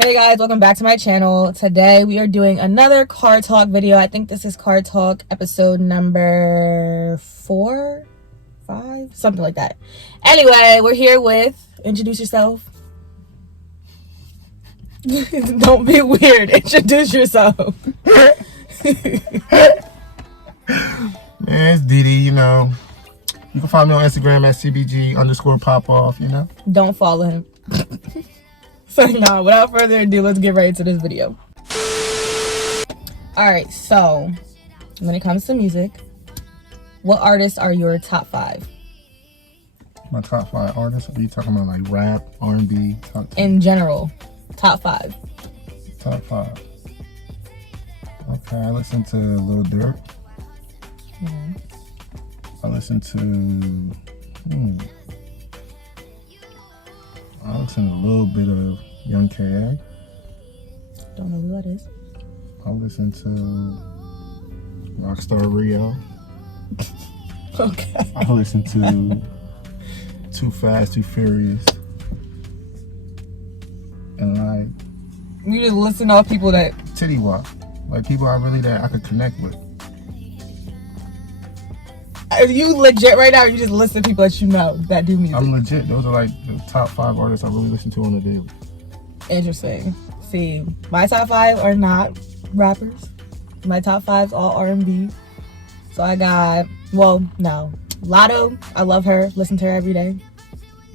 Hey guys, welcome back to my channel. Today we are doing another car talk video. I think this is car talk episode number 4, 5, something like that. Anyway, we're here with, introduce yourself. Don't be weird, introduce yourself. Man, it's DeeDee, you know. You can find me on Instagram at CBG_popoff, you know. Don't follow him. So no, without further ado, let's get right into this video. Alright, so when it comes to music, what artists are your top 5? My top 5 artists, are you talking about like rap, R&B, top 10? In general, top 5. Top 5. Okay, I listen to Lil Durk. Mm-hmm. I listen to I listen to a little bit of Young K.A. Don't know who that is. I listen to Rockstar Rio. Okay. I listen to Too Fast, Too Furious. And like You just listen to all people that Titty Wop. Like people that I could connect with. are you legit right now, or you just listen to people that you know that do music? I'm legit. Those are like the top 5 artists I really listen to on the daily. Interesting. See, my top 5 are not rappers. My top 5's all R&B. So I got, well, no, Lotto. I love her. Listen to her every day.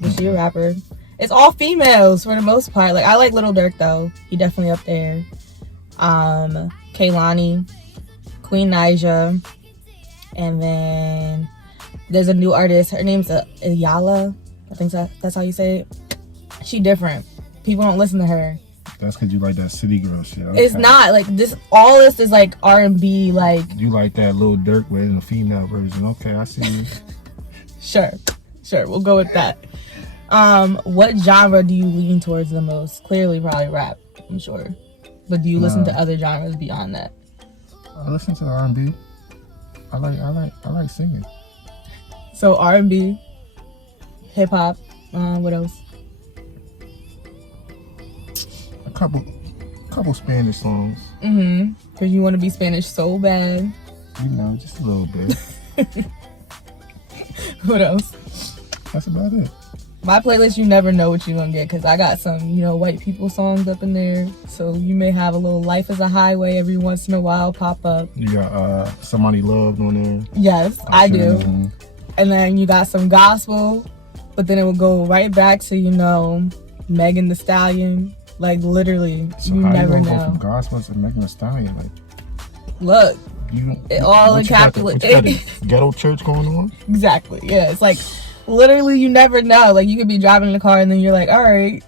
But she a rapper. It's all females for the most part. Like I like Lil Durk though. He definitely up there. Kehlani, Queen Naija, and then there's a new artist. Her name's Ayala. I think that's how you say it. She different. People don't listen to her. That's because you like that city girl shit. Okay. It's not like this. All this is like R&B. Like you like that Lil Durk way in the female version. Okay, I see you. Sure, we'll go with that. What genre do you lean towards the most? Clearly, probably rap. I'm sure. But do you listen to other genres beyond that? I listen to R&B. I like singing. So R&B, hip hop. What else? A couple Spanish songs. Because you want to be Spanish so bad. You know, just a little bit. What else? That's about it. My playlist, you never know what you're gonna get, because I got some, white people songs up in there. So you may have a little Life is a Highway every once in a while pop up. You got Somebody Loved on there. Yes, I do. And then you got some gospel, but then it will go right back to, Megan Thee Stallion. Like literally, so you never know. Go from gospel to Megan Thee Stallion? Like, look, it all encapsulated. Ghetto church going on? Exactly. Yeah, it's like literally you never know. Like you could be driving in the car and then you're like, all right,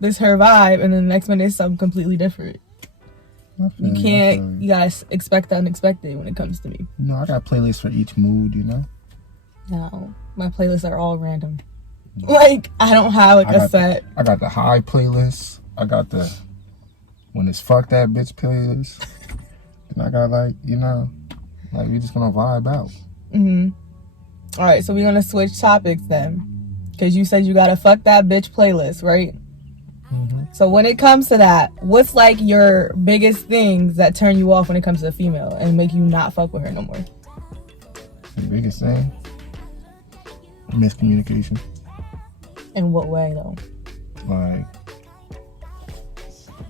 this her vibe, and then the next minute it's something completely different. You can't. You guys expect the unexpected when it comes to me. I got playlists for each mood. No, my playlists are all random. Like I don't have a set. I got the high playlist. I got the when it's fuck that bitch playlist. And I got like we just gonna vibe out. All right, so we're gonna switch topics then, because you said you got a fuck that bitch playlist, right? So when it comes to that, what's like your biggest things that turn you off when it comes to a female and make you not fuck with her no more? The biggest thing, miscommunication. In what way though? Like,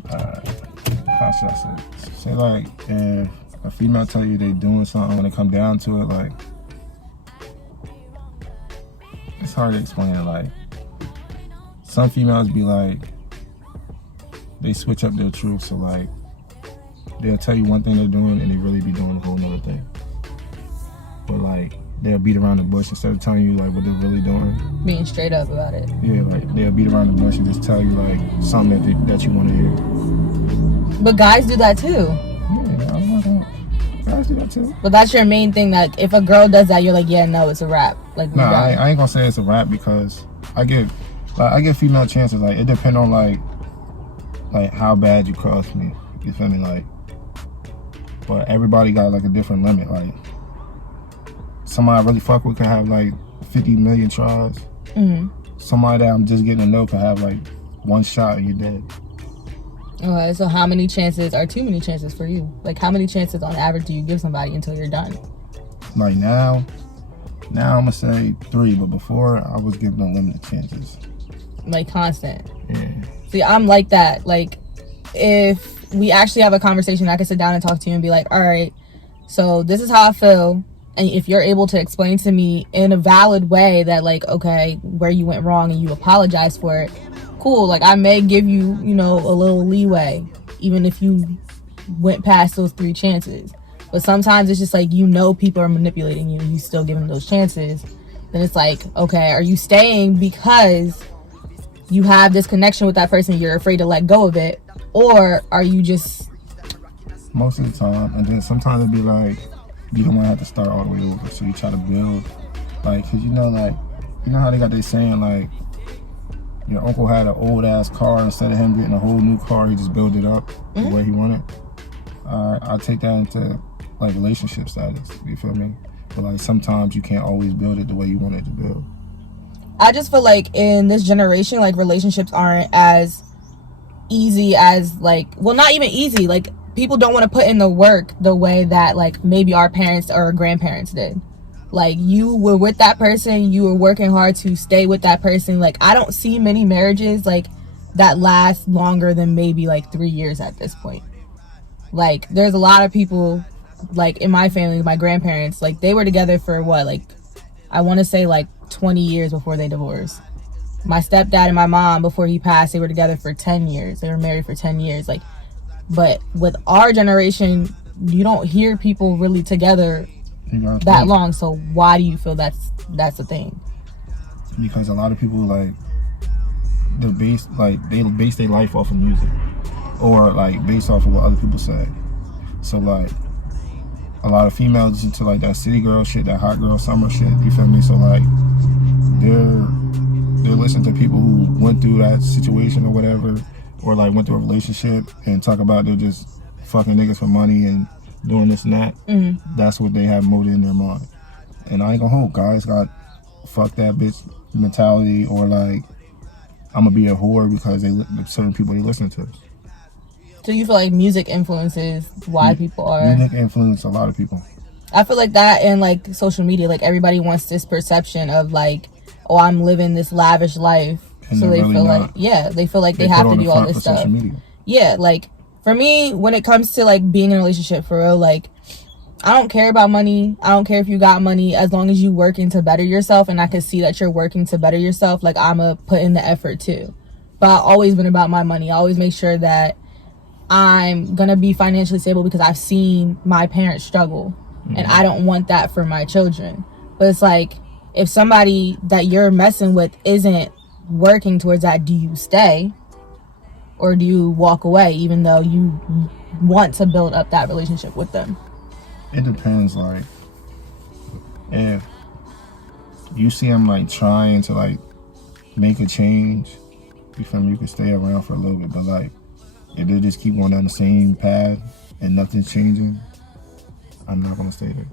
how should I say it? Say like if a female tell you they doing something, when it come down to it, like it's hard to explain it. Like some females be like, they switch up their truth. So like they'll tell you one thing they're doing and they really be doing a whole nother thing. But like they'll beat around the bush instead of telling you like what they're really doing. Being straight up about it. Yeah, like they'll beat around the bush and just tell you like something that you want to hear. But guys do that too. Yeah, guys do that too. But that's your main thing, that if a girl does that, you're like, yeah, no, it's a rap. Like, nah, I ain't gonna say it's a rap, because I give female chances. Like it depends on like how bad you cross me. You feel me? Like, but everybody got like a different limit. Like somebody I really fuck with can have like 50 million tries. Somebody that I'm just getting to know can have like one shot and you're dead. Okay, so how many chances are too many chances for you? Like, how many chances on average do you give somebody until you're done? Like now I'm gonna say 3, but before I was giving unlimited chances. Like constant. Yeah. See, I'm like that. Like, if we actually have a conversation, I can sit down and talk to you and be like, all right, so this is how I feel. And if you're able to explain to me in a valid way that, like, okay, where you went wrong and you apologize for it, cool. Like, I may give you, you know, a little leeway, even if you went past those 3 chances. But sometimes it's just like, you know, people are manipulating you and you still give them those chances. Then it's like, okay, are you staying because you have this connection with that person, you're afraid to let go of it? Or are you just... Most of the time. And then sometimes it'd be like, you don't want to have to start all the way over, so you try to build, like, cause you know, like, you know how they got this saying, like, your uncle had an old ass car, instead of him getting a whole new car, he just built it up the way he wanted. I take that into like relationship status. You feel me? But like sometimes you can't always build it the way you want it to build. I just feel like in this generation, like, relationships aren't as easy as, like, well, not even easy. Like, people don't want to put in the work the way that, like, maybe our parents or our grandparents did. Like, you were with that person, you were working hard to stay with that person. Like, I don't see many marriages, like, that last longer than maybe, like, 3 years at this point. Like, there's a lot of people, like, in my family, my grandparents, like, they were together for what, like, I want to say, like, 20 years before they divorced. My stepdad and my mom, before he passed, they were together for 10 years. They were married for 10 years. Like, but with our generation, you don't hear people really together that long. So why do you feel that's the thing? Because a lot of people, like, they base their life off of music, or like based off of what other people say. So like a lot of females listen to like that city girl shit, that hot girl summer shit, you feel me? So like they're listening to people who went through that situation or whatever, or like went through a relationship and talk about they're just fucking niggas for money and doing this and that. That's what they have molded in their mind. And I ain't gonna hold, guys got fuck that bitch mentality, or like I'm gonna be a whore because certain people they listen to. So you feel like music influences why people are... Music influences a lot of people. I feel like that, and like social media, like everybody wants this perception of like, oh, I'm living this lavish life. And so they really feel like, yeah, they feel like they have to do all this stuff. Yeah, like for me, when it comes to like being in a relationship, for real, like I don't care about money. I don't care if you got money, as long as you working to better yourself and I can see that you're working to better yourself. Like, I'ma put in the effort too. But I've always been about my money. I always make sure that I'm gonna be financially stable because I've seen my parents struggle, and I don't want that for my children. But it's like, if somebody that you're messing with isn't working towards that, do you stay or do you walk away even though you want to build up that relationship with them? It depends. Like, if you see them like trying to like make a change, you feel me, you can stay around for a little bit. But like, if they just keep going down the same path and nothing's changing, I'm not gonna stay there.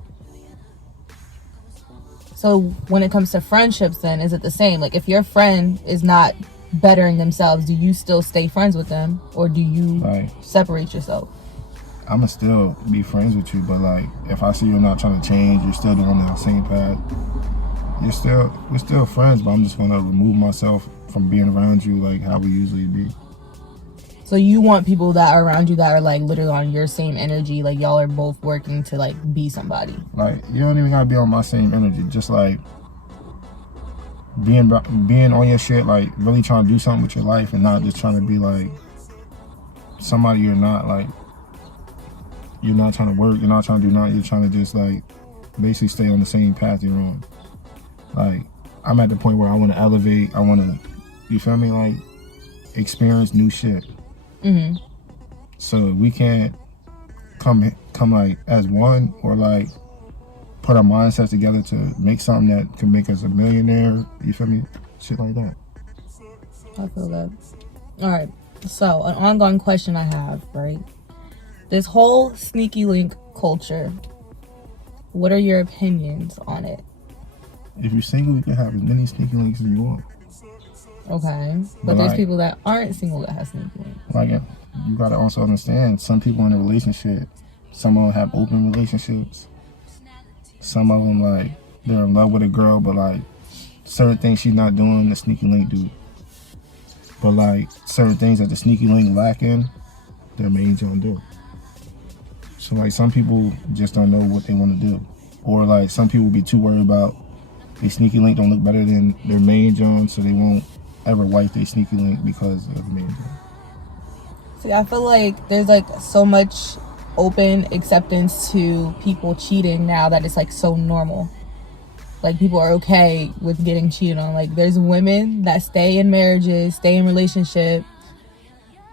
So when it comes to friendships, then is it the same? Like, if your friend is not bettering themselves, do you still stay friends with them, or do you separate yourself? I'ma still be friends with you, but like, if I see you're not trying to change, you're still doing the same path, we're still friends, but I'm just gonna remove myself from being around you like how we usually be. So you want people that are around you that are like literally on your same energy, like y'all are both working to like be somebody. Like, you don't even gotta be on my same energy, just like being on your shit, like really trying to do something with your life and not just trying to be like somebody you're not. Like, you're not trying to work, you're not trying to do nothing, you're trying to just like basically stay on the same path you're on. Like, I'm at the point where I want to elevate, I want to, you feel me, like experience new shit. So we can't come like as one, or like put our mindsets together to make something that can make us a millionaire, you feel me, shit like that. I feel that. All right, so an ongoing question I have, right? This whole sneaky link culture, what are your opinions on it? If you're single, you can have as many sneaky links as you want. Okay, but there's like, people that aren't single that have sneaky links. Like, you gotta also understand, some people in a relationship, some of them have open relationships. Some of them, like, they're in love with a girl, but, like, certain things she's not doing, the sneaky link do. But, like, certain things that the sneaky link lacking, their main John do. So, like, some people just don't know what they want to do. Or, like, some people be too worried about their sneaky link don't look better than their main John, so they won't ever wipe their sneaky link because of the main John. See, I feel like there's, like, so much open acceptance to people cheating now that it's, like, so normal. Like, people are okay with getting cheated on. Like, there's women that stay in marriages, stay in relationships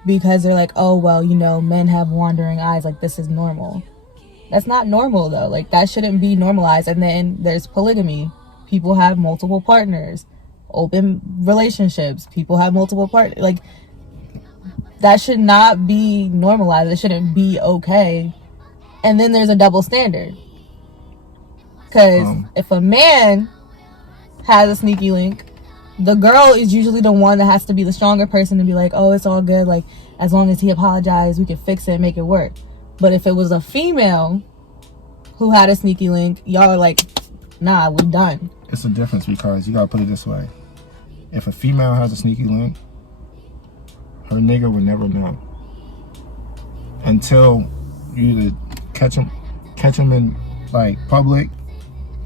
because they're like, oh, well, you know, men have wandering eyes. Like, this is normal. That's not normal, though. Like, that shouldn't be normalized. And then there's polygamy. People have multiple partners. Open relationships. People have multiple partners. Like, that should not be normalized. It shouldn't be okay. And then there's a double standard. Because if a man has a sneaky link, the girl is usually the one that has to be the stronger person to be like, oh, it's all good. Like, as long as he apologized, we can fix it and make it work. But if it was a female who had a sneaky link, y'all are like, nah, we're done. It's a difference because you gotta put it this way. If a female has a sneaky link, her nigga would never know. Until you either catch him in, like, public,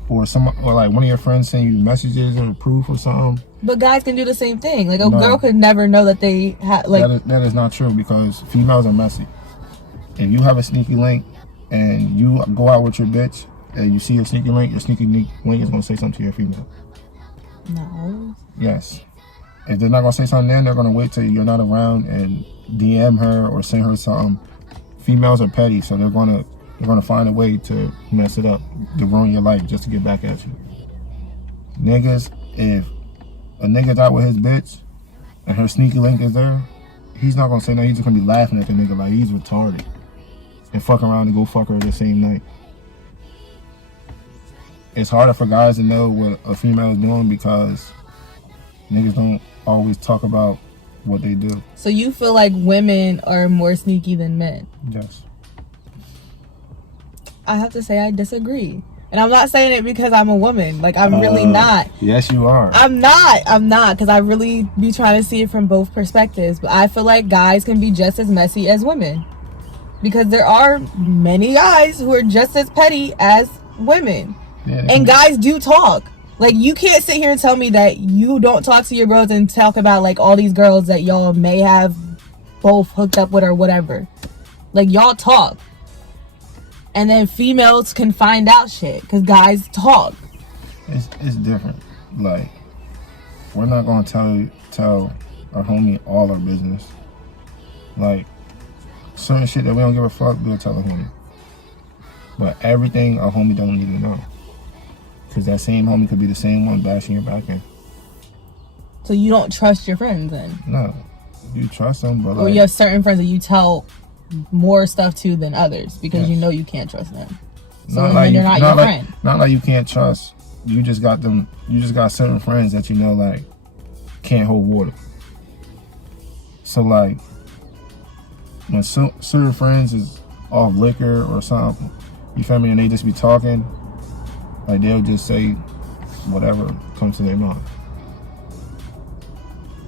or like one of your friends send you messages or proof or something. But guys can do the same thing. Like, a girl could never know that they had, like... That is not true because females are messy. If you have a sneaky link and you go out with your bitch and you see your sneaky link is going to say something to your female. No. Yes. If they're not going to say something then, they're going to wait till you're not around and DM her or send her something. Females are petty, so they're going to find a way to mess it up, to ruin your life just to get back at you. Niggas, if a nigga's out with his bitch and her sneaky link is there, he's not going to say nothing. He's just going to be laughing at the nigga like he's retarded and fuck around and go fuck her the same night. It's harder for guys to know what a female is doing because niggas don't always talk about what they do. So you feel like women are more sneaky than men? Yes. I have to say I disagree. And I'm not saying it because I'm a woman. Like, I'm really not. Yes, you are. I'm not. Because I really be trying to see it from both perspectives. But I feel like guys can be just as messy as women. Because there are many guys who are just as petty as women. Yeah, and guys do talk. Like, you can't sit here and tell me that you don't talk to your bros and talk about, like, all these girls that y'all may have both hooked up with or whatever. Like, y'all talk. And then females can find out shit because guys talk. It's different. Like, we're not gonna tell our homie all our business. Like, certain shit that we don't give a fuck, we'll tell a homie. But everything our homie don't need to know, because that same homie could be the same one bashing your back in. So you don't trust your friends then? No, you trust them, but or you have certain friends that you tell more stuff to than others because you know you can't trust them. So then they're not your friend. Not like you can't trust. You just got them. You just got certain friends that you know like can't hold water. So like when certain friends is off liquor or something, you feel me, and they just be talking, like they'll just say whatever comes to their mind.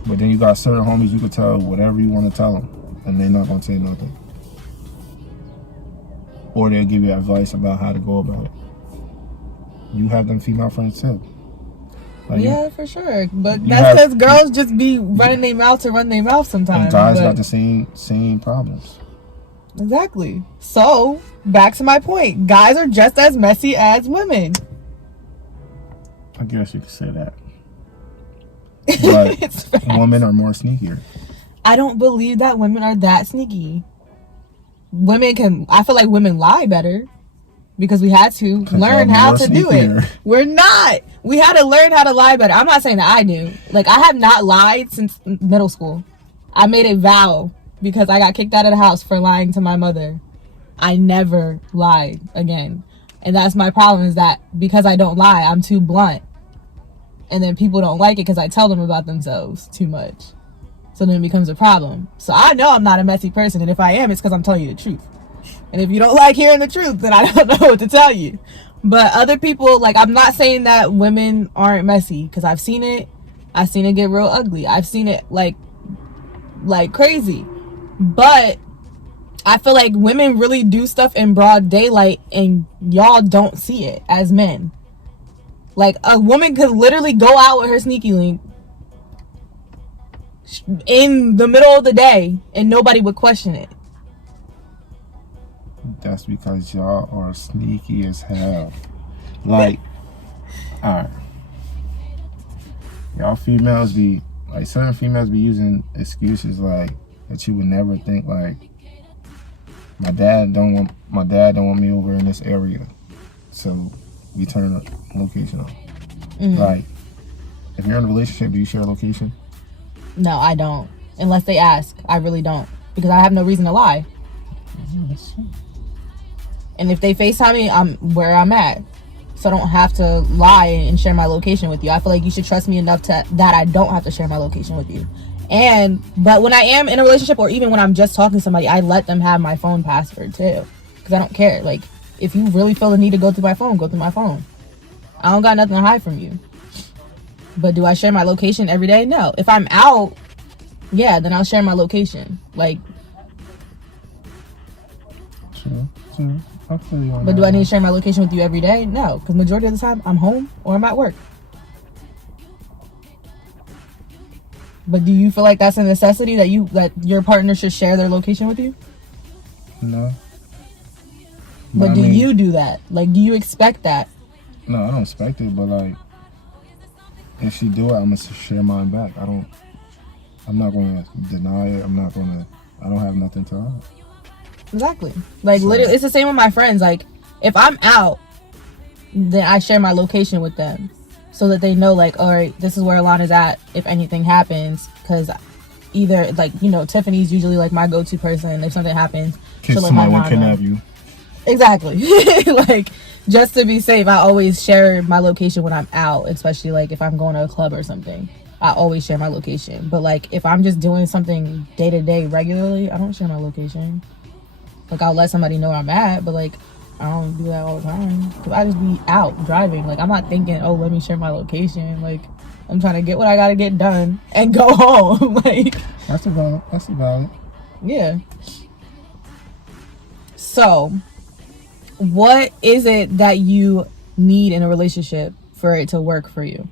But then you got certain homies you could tell whatever you want to tell them, and they're not gonna say nothing. Or they'll give you advice about how to go about it. You have them female friends too. Like for sure. But that's because girls just be running their mouth to run their mouth sometimes. And guys got the same problems. Exactly. So, back to my point. Guys are just as messy as women. I guess you could say that. But women are more sneakier. I don't believe that women are that sneaky. I feel like women lie better because we had to learn how to do it. We're not. We had to learn how to lie better. I'm not saying that I do. Like, I have not lied since middle school. I made a vow because I got kicked out of the house for lying to my mother. I never lied again. And that's my problem, is that because I don't lie, I'm too blunt. And then people don't like it because I tell them about themselves too much. So So then it becomes a problem. So I know I'm not a messy person, and if I am, it's because I'm telling you the truth. And if you don't like hearing the truth, then I don't know what to tell you. But other people, like, I'm not saying that women aren't messy, because I've seen it get real ugly. I've seen it like crazy. But I feel like women really do stuff in broad daylight, and y'all don't see it as men. Like, a woman could literally go out with her sneaky link in the middle of the day and nobody would question it. That's because y'all are sneaky as hell. Like, alright. Y'all females be, like, certain females be using excuses like that you would never think, like, my dad don't want me over in this area, so we turn the location on. Mm-hmm. Like, if you're in a relationship, do you share a location? No, I don't. Unless they ask. I really don't. Because I have no reason to lie. Yes. And if they FaceTime me, I'm where I'm at. So I don't have to lie and share my location with you. I feel like you should trust me enough that I don't have to share my location with you. But when I am in a relationship, or even when I'm just talking to somebody, I let them have my phone password too. Because I don't care. Like, if you really feel the need to go through my phone, go through my phone. I don't got nothing to hide from you. But do I share my location every day? No. If I'm out, yeah, then I'll share my location. Like, true. I feel you on but that. do I need to share my location with you every day? No, because majority of the time I'm home or I'm at work. But do you feel like that's a necessity that your partner should share their location with you? No. But do you do that? Like, do you expect that? No, I don't expect it, but like, if she do it, I'm gonna share mine back. I'm not gonna deny it. I don't have nothing to hide. Exactly. Like, so, literally, it's the same with my friends. Like, if I'm out, then I share my location with them so that they know, like, all right, this is where Alana's at if anything happens. Because either, like, you know, Tiffany's usually, like, my go-to person. If something happens, she'll let my mom know. Kidnap you. Exactly. Like, just to be safe, I always share my location when I'm out, especially, like, if I'm going to a club or something. I always share my location. But, like, if I'm just doing something day-to-day regularly, I don't share my location. Like, I'll let somebody know where I'm at, but, like, I don't do that all the time. Cause I just be out driving. Like, I'm not thinking, oh, let me share my location. Like, I'm trying to get what I gotta get done and go home. Like, that's about it. Yeah. So, what is it that you need in a relationship for it to work for you?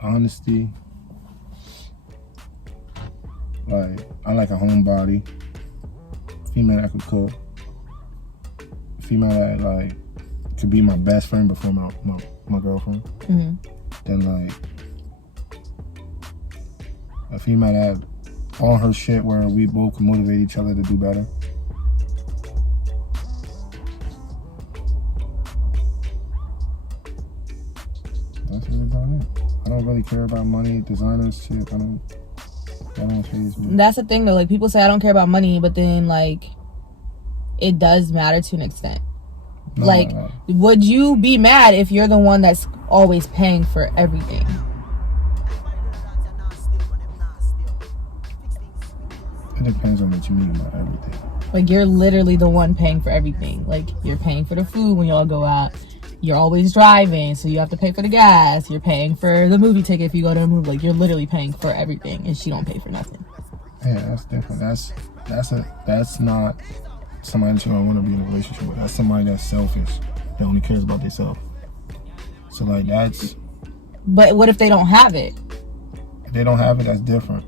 Honesty. Like, I like a homebody. Female that could cook. Female that, like, could be my best friend before my girlfriend. Mm-hmm. Then, like, a female that on her shit where we both can motivate each other to do better. That's really about it. I don't really care about money, designers, shit. That don't faze me. That's the thing though, like, people say I don't care about money, but then, like, it does matter to an extent. No, like, would you be mad if you're the one that's always paying for everything? It depends on what you mean by everything. Like, you're literally the one paying for everything. Like, you're paying for the food when y'all go out. You're always driving, so you have to pay for the gas. You're paying for the movie ticket if you go to a movie. Like, you're literally paying for everything, and she don't pay for nothing. Yeah, that's different. That's not somebody that you don't want to be in a relationship with. That's somebody that's selfish. That only cares about themselves. So, like, that's... But what if they don't have it? If they don't have it, that's different.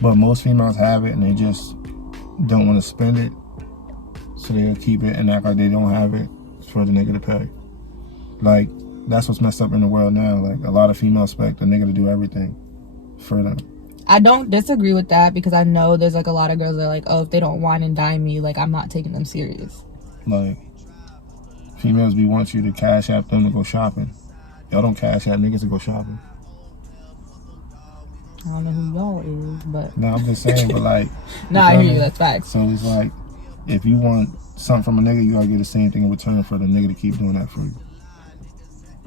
But most females have it, and they just don't want to spend it. So they'll keep it and act like they don't have it for the nigga to pay. Like, that's what's messed up in the world now. Like, a lot of females expect the nigga to do everything for them. I don't disagree with that, because I know there's, like, a lot of girls that are like, oh, if they don't wine and dine me, like, I'm not taking them serious. Like, females want you to cash app them to go shopping. Y'all don't cash app niggas to go shopping. I don't know who y'all is, but... No, I'm just saying, but, like... No, I hear you, that's facts. So it's like, if you want something from a nigga, you gotta get the same thing in return for the nigga to keep doing that for you.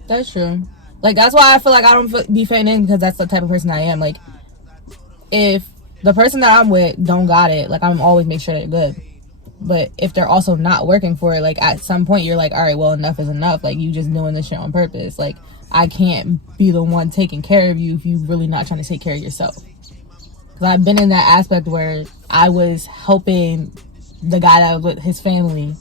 That's true. Like, that's why I feel like I don't be fitting in, because that's the type of person I am. Like, if the person that I'm with don't got it, like, I'm always make sure they're good. But if they're also not working for it, like, at some point you're like, all right, well, enough is enough. Like, you just doing this shit on purpose. Like, I can't be the one taking care of you if you really not trying to take care of yourself. Because I've been in that aspect where I was helping the guy that was with his family.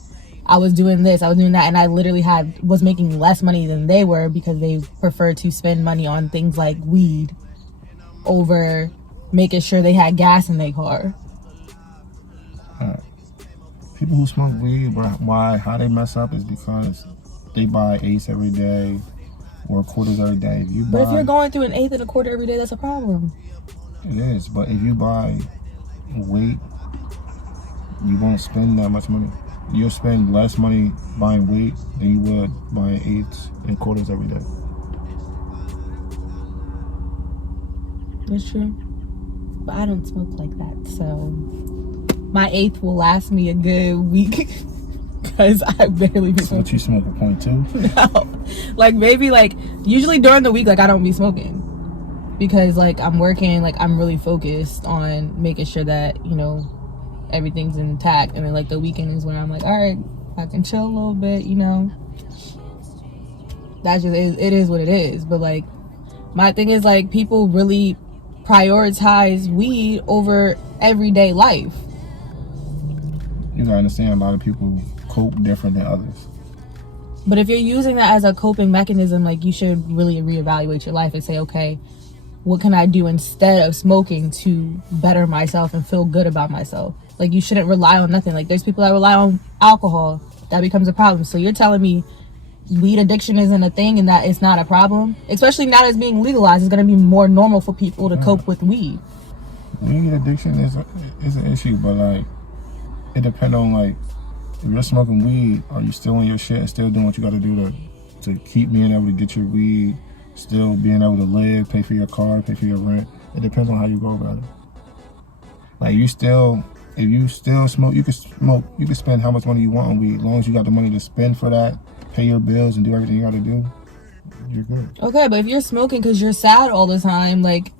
I was doing this, I was doing that, and I literally was making less money than they were, because they prefer to spend money on things like weed over making sure they had gas in their car. People who smoke weed, how they mess up is because they buy eighths every day or quarters every day. If you're going through an eighth and a quarter every day, that's a problem. It is, but if you buy weight, you won't spend that much money. You'll spend less money buying weight than you would buying eighths and quarters every day. That's true. But I don't smoke like that, so my eighth will last me a good week, because I barely be smoking. So what, you smoke a .2? No. Like, maybe, like, usually during the week, like, I don't be smoking. Because, like, I'm working, like, I'm really focused on making sure that, you know, everything's intact. And then, like, the weekend is when I'm like, all right, I can chill a little bit, you know. That's just, it is what it is. But, like, my thing is, like, people really prioritize weed over everyday life. You gotta understand, a lot of people cope different than others. But if you're using that as a coping mechanism, like, you should really reevaluate your life and say, okay, what can I do instead of smoking to better myself and feel good about myself? Like, you shouldn't rely on nothing. Like, there's people that rely on alcohol. That becomes a problem. So you're telling me weed addiction isn't a thing and that it's not a problem? Especially now that it's being legalized, it's going to be more normal for people to cope with weed. Weed addiction is an issue, but, like, it depends on, like, if you're smoking weed, are you still on your shit and still doing what you got to do to keep being able to get your weed, still being able to live, pay for your car, pay for your rent? It depends on how you go about it. Like, if you still smoke, you can spend how much money you want on weed. As long as you got the money to spend for that, pay your bills and do everything you got to do, you're good. Okay, but if you're smoking because you're sad all the time, like,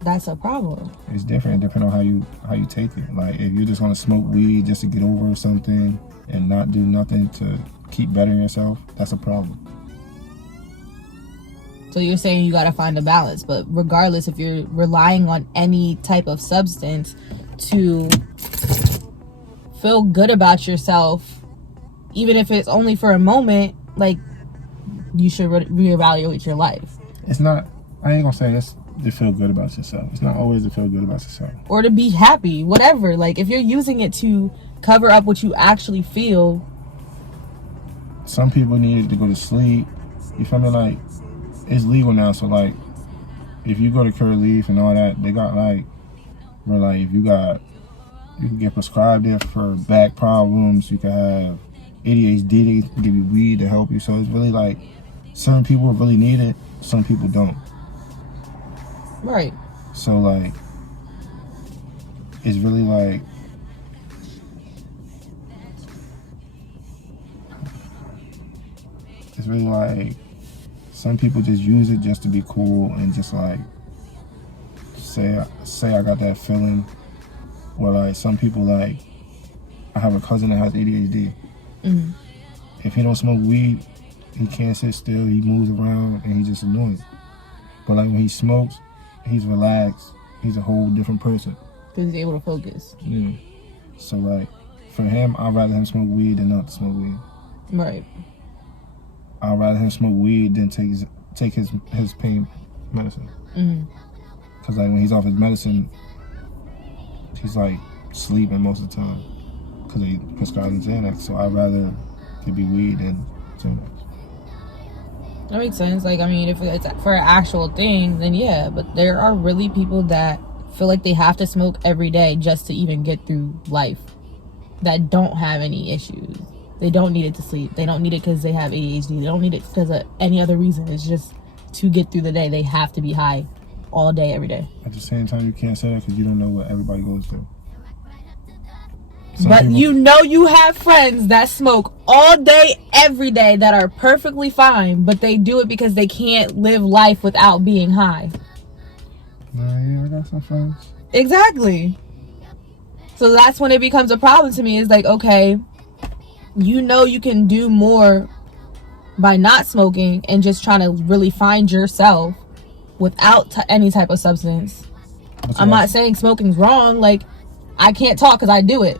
that's a problem. It's different depending on how you take it. Like, if you're just gonna smoke weed just to get over something and not do nothing to keep bettering yourself, that's a problem. So you're saying you gotta find a balance, but regardless, if you're relying on any type of substance to feel good about yourself, even if it's only for a moment, like, you should reevaluate your life. It's not, I ain't gonna say this to feel good about yourself. It's not always to feel good about yourself. Or to be happy, whatever. Like, if you're using it to cover up what you actually feel. Some people need it to go to sleep. You feel me? Like, it's legal now, so, like, if you go to Curry Leaf and all that, they got, like, where, like, if you can get prescribed it for back problems, you can have ADHD, they can give you weed to help you. So it's really like, certain people really need it, some people don't. Right. So, like, it's really like, some people just use it just to be cool and just, like, say I got that feeling. Or, like, some people, like, I have a cousin that has ADHD. Mm-hmm. If he don't smoke weed, he can't sit still, he moves around, and he's just annoying. But, like, when he smokes, he's relaxed. He's a whole different person. Because he's able to focus. Yeah. So, like, for him, I'd rather him smoke weed than not smoke weed. Right. I'd rather him smoke weed than take his pain medicine. Mm-hmm. Because, like, when he's off his medicine, he's, like, sleeping most of the time. Because they prescribe him Xanax. So I'd rather it be weed than Xanax. That makes sense. Like, I mean, if it's for an actual thing, then yeah. But there are really people that feel like they have to smoke every day just to even get through life, that don't have any issues. They don't need it to sleep. They don't need it because they have ADHD. They don't need it because of any other reason. It's just to get through the day. They have to be high all day, every day. At the same time, you can't say that because you don't know what everybody goes through. But people, you know, you have friends that smoke all day, every day that are perfectly fine, but they do it because they can't live life without being high. Yeah, I got some friends. Exactly. So that's when it becomes a problem to me. It's like, okay, you know you can do more by not smoking and just trying to really find yourself without any type of substance. I'm not saying smoking's wrong. Like, I can't talk because I do it.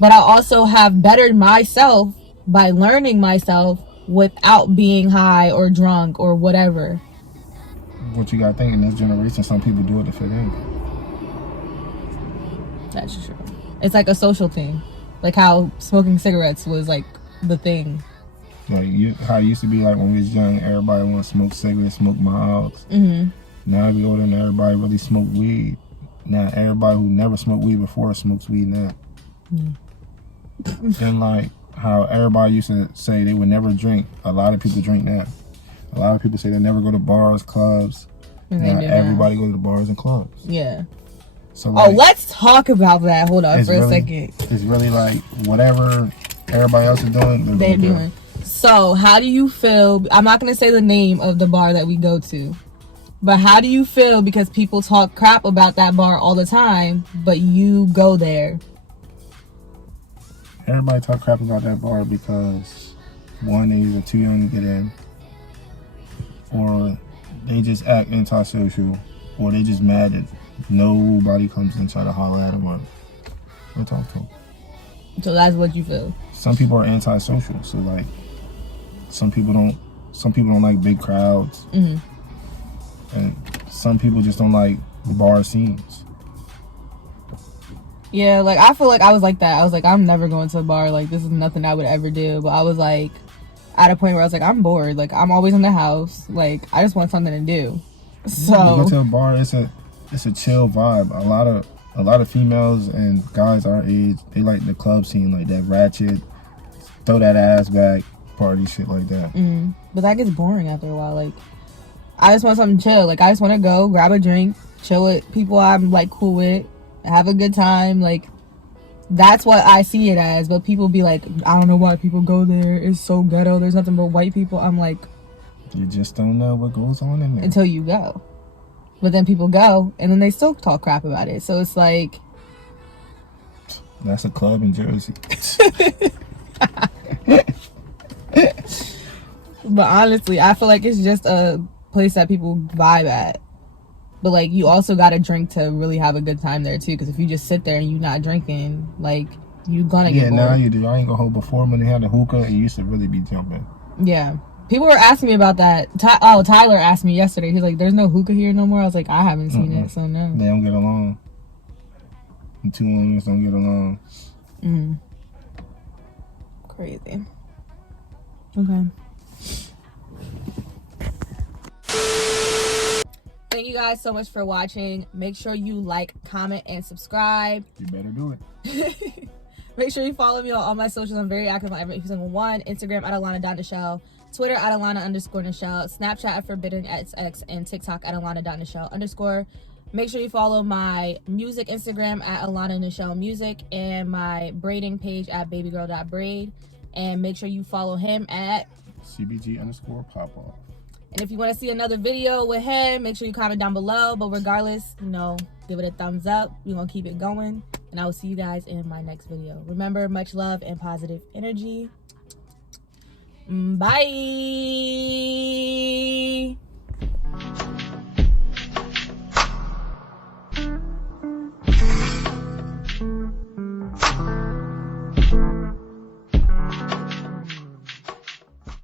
But I also have bettered myself by learning myself without being high or drunk or whatever. What you gotta think, in this generation, some people do it to fit in. That's true. It's like a social thing. Like how smoking cigarettes was like the thing. Like how it used to be like when we was young, everybody want to smoke cigarettes, smoke miles. Mm-hmm. Now we older and everybody really smoke weed. Now everybody who never smoked weed before smokes weed now. Mm. And like how everybody used to say they would never drink, a lot of people drink now. A lot of people say they never go to bars, clubs. Now everybody go to the bars and clubs. Yeah. So like, let's talk about that. Hold on for a second. It's really like whatever everybody else is doing, they're doing. So how do you feel? I'm not gonna say the name of the bar that we go to, but how do you feel because people talk crap about that bar all the time, but you go there? Everybody talk crap about that bar because one, they're either too young to get in, or they just act antisocial, or they just mad that nobody comes and try to holler at them or talk to them. So that's what you feel. Some people are antisocial, so like some people don't like big crowds, and some people just don't like bar scenes. Yeah, like I feel like I was like that. I was like, I'm never going to a bar. Like, this is nothing I would ever do. But I was like, at a point where I was like, I'm bored. Like, I'm always in the house. Like, I just want something to do. So you go to a bar, it's a chill vibe. A lot of females and guys our age, they like the club scene, like that ratchet, throw that ass back party shit like that. But that gets boring after a while. Like, I just want something chill. Like, I just want to go grab a drink, chill with people I'm like cool with, have a good time. Like, that's what I see it as. But people be like, I don't know why people go there. It's so ghetto. There's nothing but white people. I'm like, you just don't know what goes on in there until you go. But then people go and then they still talk crap about it. So it's like, that's a club in Jersey. But honestly, I feel like it's just a place that people vibe at. But like, you also got to drink to really have a good time there too. Because if you just sit there and you're not drinking, like, you gonna get bored. Yeah, now you do. I ain't gonna hold. Before when they had the hookah, it used to really be jumping. Yeah. People were asking me about that. Tyler asked me yesterday. He's like, there's no hookah here no more. I was like, I haven't seen it, so no. They don't get along. The two owners don't get along. Crazy. Okay. Thank you guys so much for watching. Make sure you like, comment, and subscribe. You better do it. Make sure you follow me on all my socials. I'm very active on every single one. Instagram at Alana.Nichelle. Twitter at Alana_Nichelle. Snapchat at ForbiddenXX. And TikTok at Alana.Nichelle_. Make sure you follow my music Instagram at Alana Nichelle Music. And my braiding page at babygirl.braid. And make sure you follow him at CBG_pop-off. And if you want to see another video with him, make sure you comment down below. But regardless, give it a thumbs up. We're going to keep it going. And I will see you guys in my next video. Remember, much love and positive energy. Bye.